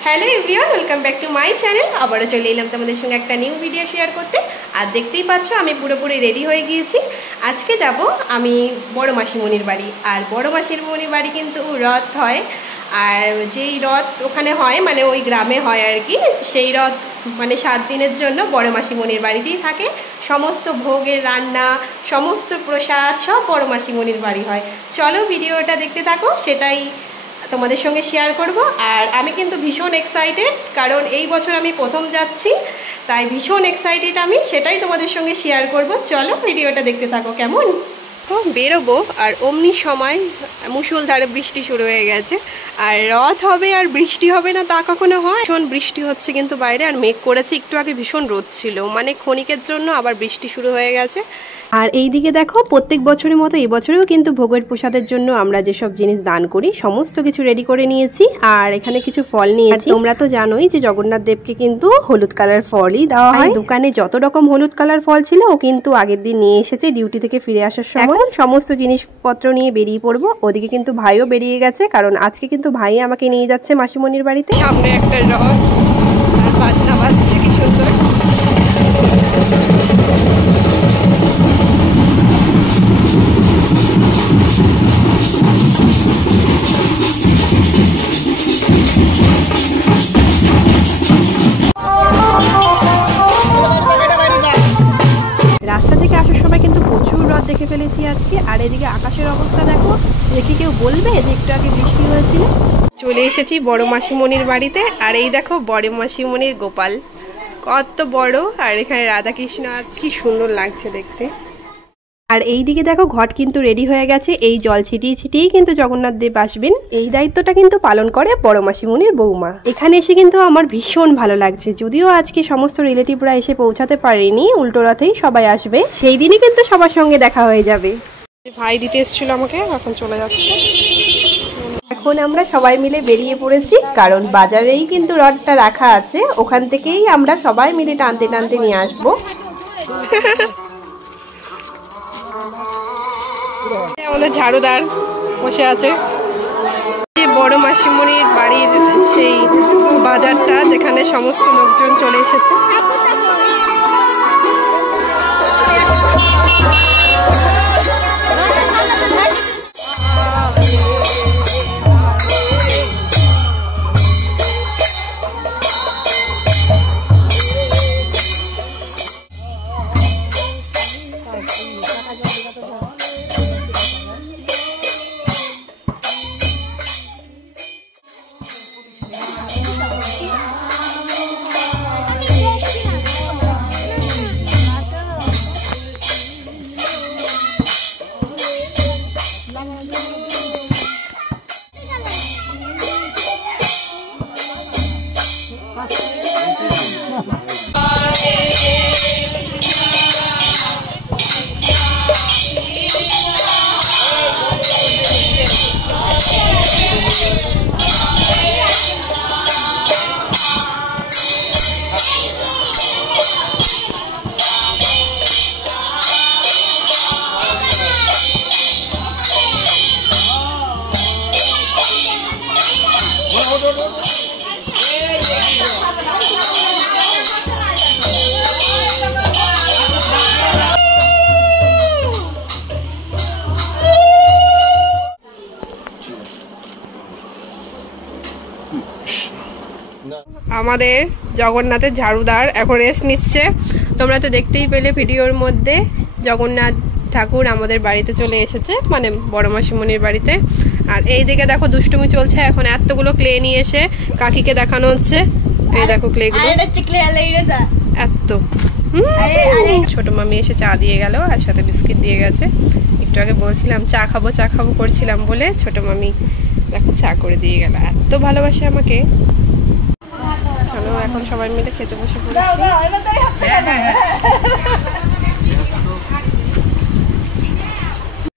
Hello everyone welcome back to my channel आबारो चले एलाम तोमादेर संगे एक न्यू भिडियो शेयर करते और देखतेई पाच्छो आमी पुरोपुरी रेडी हो गिয়েছি। आजके जाबो आमी बड़ मासिमणिर बाड़ी और बड़ मासिमणिर बाड़ी किन्तु रथ हय और जेई रथ ओखाने हय माने ओई ग्रामे हय आर कि सेई रथ माने 7 दिनेर जोन्नो बड़ मासिमणिर बाड़ीतेई थाके। समस्त भोगेर रान्ना समस्त प्रसाद सब बड़ मासिमणिर बाड़ी हय। चलो भिडियोटा देखते थाको सेटाई তোমাদের সঙ্গে শেয়ার করব। আর আমি কিন্তু ভীষণ এক্সাইটেড কারণ এই বছর আমি প্রথম যাচ্ছি, তাই ভীষণ এক্সাইটেড আমি, সেটাই তোমাদের সঙ্গে শেয়ার করব। চলো ভিডিওটা দেখতে থাকো। কেমন বেরোবো আর অমনি সময় মুষলধারে বৃষ্টি শুরু হয়ে গেছে। আর রথ হবে আর বৃষ্টি হবে না তা কখনো হয়? ভীষণ বৃষ্টি হচ্ছে কিন্তু বাইরে, আর মেঘ করেছে, একটু আগে ভীষণ রোদ ছিল, মানে ক্ষণিকের জন্য আবার বৃষ্টি শুরু হয়ে গেছে। আর এইদিকে দেখো প্রত্যেক বছরের মতো এই বছরেও কিন্তু ভোগের প্রসাদের জন্য আমরা যেসব জিনিস দান করি সমস্ত কিছু রেডি করে নিয়েছি। আর এখানে কিছু ফল নিয়েছি। তোমরা তো জানোই যে জগন্নাথ দেবকে কিন্তু হলুদ কালার ফলই দেওয়া হয়। দোকানে যত রকম হলুদ কালার ফল ছিল ও কিন্তু আগের দিন নিয়ে এসেছে ডিউটি থেকে ফিরে আসার সময়। এখন সমস্ত জিনিসপত্র নিয়ে বেরিয়ে পড়বো। ওদিকে কিন্তু ভাইও বেরিয়ে গেছে কারণ আজকে কিন্তু ভাই আমাকে নিয়ে যাচ্ছে মাসিমণির বাড়িতে। সামনে একটা রথ আর বাজনা বাজছে কি সুন্দর। রাস্তা থেকে আসার সময় কিন্তু প্রচুর রথ দেখে ফেলেছি আজকে। আর এদিকে আকাশের অবস্থা দেখো, দেখি কেউ বলবে যে একটু আগে বৃষ্টি হয়েছিল। চলে এসেছি বড় মাসিমণির বাড়িতে। আর এই দেখো বড় মাসিমণির গোপাল কত বড়, আর এখানে রাধাকৃষ্ণ, আর কি সুন্দর লাগছে দেখতে। আর এই দিকে দেখো ঘট কিন্তু রেডি হয়ে গেছে। এই জল ছিটিয়ে ছিটিয়েই কিন্তু জগন্নাথ দেব আসবেন। এই দায়িত্বটা কিন্তু পালন করে বড় মাসিমণির বৌমা। এখানে এসে কিন্তু আমার ভীষণ ভালো লাগছে, যদিও আজকে সমস্ত রিলেটিভরা এসে পৌঁছাতে পারেনি, উল্টো রথেই সবাই আসবে, সেই দিনই কিন্তু সবার সঙ্গে দেখা হয়ে যাবে। ভাই দিতে এসেছিল আমাকে, এখন চলে যাচ্ছে। এখন আমরা সবাই মিলে বেরিয়ে পড়েছি কারণ বাজারেই কিন্তু রথটা রাখা আছে, ওখান থেকেই আমরা সবাই মিলে টানতে টানতে নিয়ে আসবো। আমাদের ঝাড়ুদার বসে আছে। বড় মাসিমণির বাড়ির সেই বাজারটা যেখানে সমস্ত লোকজন চলে এসেছে। আমাদের জগন্নাথের ঝাড়ুদার এখন রেস্ট নিচ্ছে। তোমরা তো দেখতেই পেলে ভিডিওর মধ্যে জগন্নাথ ঠাকুর আমাদের বাড়িতে চলে এসেছে, মানে বড় মাসিমণির বাড়িতে। আর এই দিকে দেখো দুষ্টুমি চলছে, এখন এতগুলো ক্লে নিয়ে এসে কাকিকে দেখানো হচ্ছে। এই দেখো ক্লেগুলো এত। ছোট মামি এসে চা দিয়ে গেল আর সাথে বিস্কিট দিয়ে গেছে। একটু আগে বলছিলাম চা খাবো করছিলাম বলে ছোট মামি দেখো চা করে দিয়ে গেল, এত ভালোবাসে আমাকে। চলো এখন সবাই মিলে খেতে বসে পড়েছি।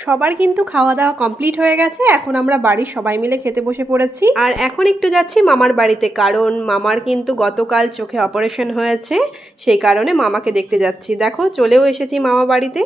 সবার কিন্তু খাওয়া দাওয়া কমপ্লিট হয়ে গেছে, এখন আমরা বাড়ির সবাই মিলে খেতে বসে পড়েছি। আর এখন একটু যাচ্ছি মামার বাড়িতে, কারণ মামার কিন্তু গতকাল চোখে অপারেশন হয়েছে, সেই কারণে মামাকে দেখতে যাচ্ছি। দেখো চলেও এসেছি মামা বাড়িতে।